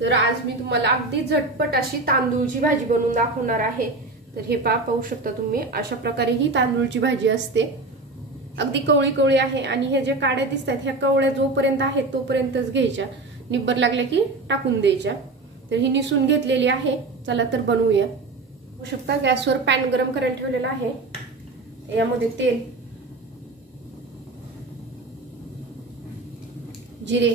तर आज मी तुम्हाला अगदी झटपट अशी तांदूळची भाजी बनवून दाखवणार आहे। तर हे पाहू शकता तुम्ही, अशा प्रकारे ही तांदूळची भाजी असते। अगदी कवळी कवळी आहे आणि हे जे काड्या दिसतात ह्या कवळ्या जोपर्यंत आहेत तोपर्यंतच घ्यायच्या, निब्बर लागल्या की टाकून द्यायच्या। तर ही निसून घेतलेली आहे। चला तर बनवूया। बघू शकता गॅसवर पॅन गरम करायला ठेवलेला आहे। यामध्ये तेल, जिरे,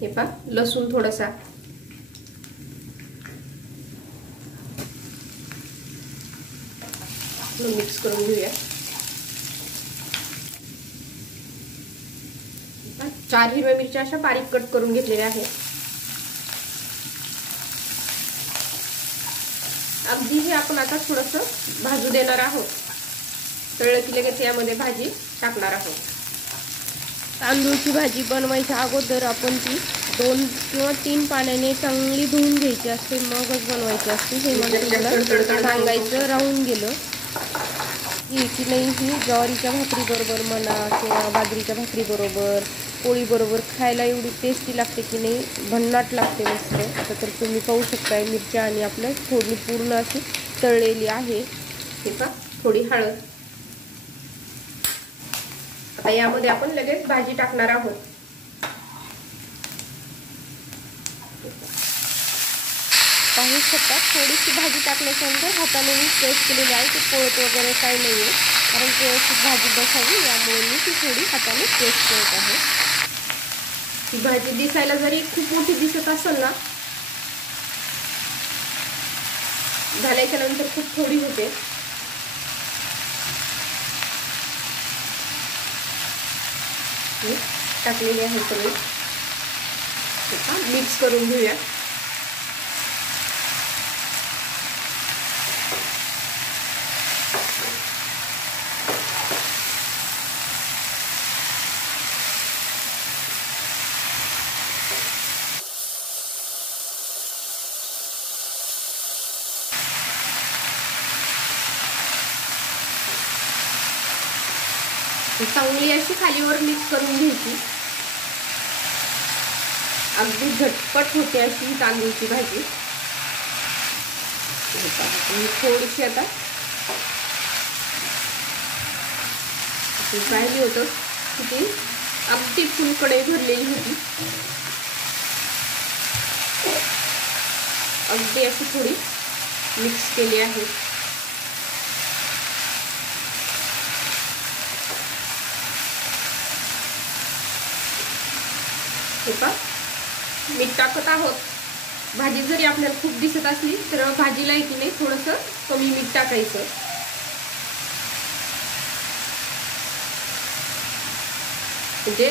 हे पहा लसूण थोडासा, मिक्स करून घेऊया। 4 हिरव्या मिरच्या अशा बारीक कट करून घेतलेल्या आहेत। अगदी हे आपण आता थोडंसं भाजू देणार आहोत। तळलं की लगेच यामध्ये भाजी टाकणार आहोत। तांदूळची भाजी बनवायच्या अगोदर आपण ती 2 किंवा 3 पाण्याने चांगली धुवून घ्यायची असते, मगच बनवायची असते। हे मला सांगायचं राहून गेलं की नाही, ही ज्वारीच्या भाकरी बरोबर म्हणा किंवा बाजरीच्या भाकरी बरोबर, पोळी बरोबर खायला एवढी टेस्टी लागते की नाही, भन्नाट लागते मस्त। आता तर तुम्ही पाहू शकता मिरच्या आणि आपलं फोडणी पूर्ण अशी तळलेली आहे। हे पहा थोडी हळद। आता यामध्ये आपण लगेच भाजी टाकणार आहोत। पाहू शकता थोडीशी भाजी टाकल्याच्या नंतर हाताने मी प्रेस केलेली आहे, ते पोळत वगैरे काही नाहीये, कारण व्यवस्थित भाजी बसावी यामुळे मी ती थोडी हाताने प्रेस करत आहे। ही भाजी दिसायला जरी खूप मोठी दिसत असेल ना, झाल्याच्या नंतर खूप थोडी होते। टाकलेली आहे सगळी, मिक्स करून घेऊया। चांगली अशी खालीवर मिक्स करून घ्यायची। अगदी झटपट होते अशी तांदूळची भाजी। थोडीशी आता पाहिली होतं की अगदी फुल कढई भरलेली होती, अगदी अशी थोडी मिक्स केली आहे। मीठ टाकत आहोत। भाजी जरी आपल्याला खूप दिसत असली तर भाजीला की नाही थोडंसं कमी मीठ टाकायचं, म्हणजे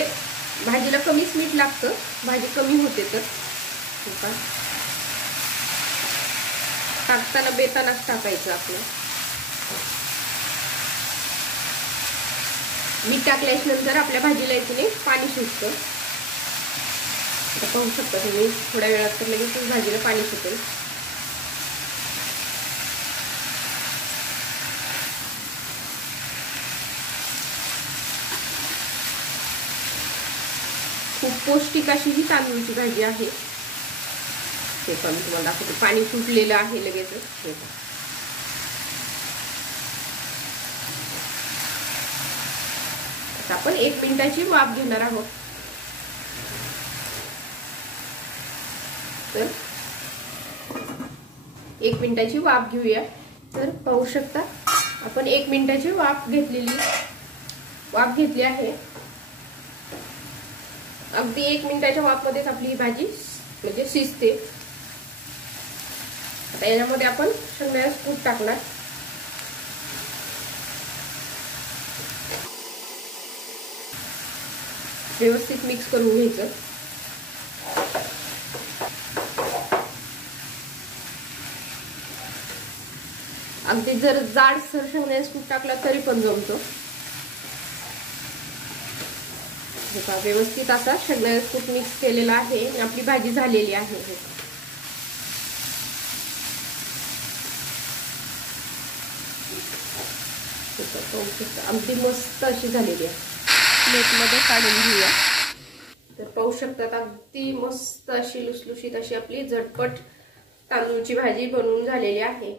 भाजीला कमीच मीठ लागतं, भाजी कमी होते तर। टाकताना बेतानाच टाकायचं आपलं। मीठ टाकल्याच्या नंतर आपल्या भाजीला की नाही पाणी सुटतं। पाहू शकता तुम्ही, थोड्या वेळात तर लगेच भाजीला पाणी सुटेल। खूप पौष्टिक अशी ही तांदूळची भाजी आहे। ते पण तुम्हाला दाखवते, पाणी सुटलेलं आहे लगेच। आता आपण 1 मिनिटाची वाफ घेणार आहोत। तर 1 मिनिटाची वाफ घेऊया। तर पाहू शकता आपण 1 मिनिटाची वाफ घेतली आहे। अगदी 1 मिनिटाच्या वाफमध्येच आपली ही भाजी म्हणजे शिजते। आता याच्यामध्ये आपण शेंगदाण्याचं कूट टाकणार। व्यवस्थित मिक्स करून घ्यायचं। अगदी जर जाडसर शेंगदाण्याचं कूट टाकला तरी पण जमतो। व्यवस्थित असा शेंगदाण्याचं कूट मिक्स केलेला आहे आणि आपली भाजी झालेली आहे। अगदी मस्त अशी झालेली आहे। प्लेटमध्ये काढून घेऊया। तर पाहू शकतात अगदी मस्त अशी लुसलुशीत अशी आपली झटपट तांदूळची भाजी बनवून झालेली आहे।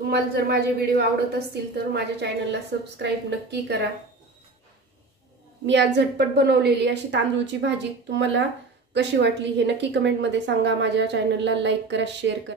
तुम्हाला जर माझे व्हिडिओ आवडत असतील तर माझ्या चॅनलला सबस्क्राइब नक्की करा। मी आज झटपट बनवलेली अशी तांदूळची भाजी तुम्हाला कशी वाटली हे नक्की कमेंट मध्ये सांगा। माझ्या चॅनलला लाईक करा, शेअर करा।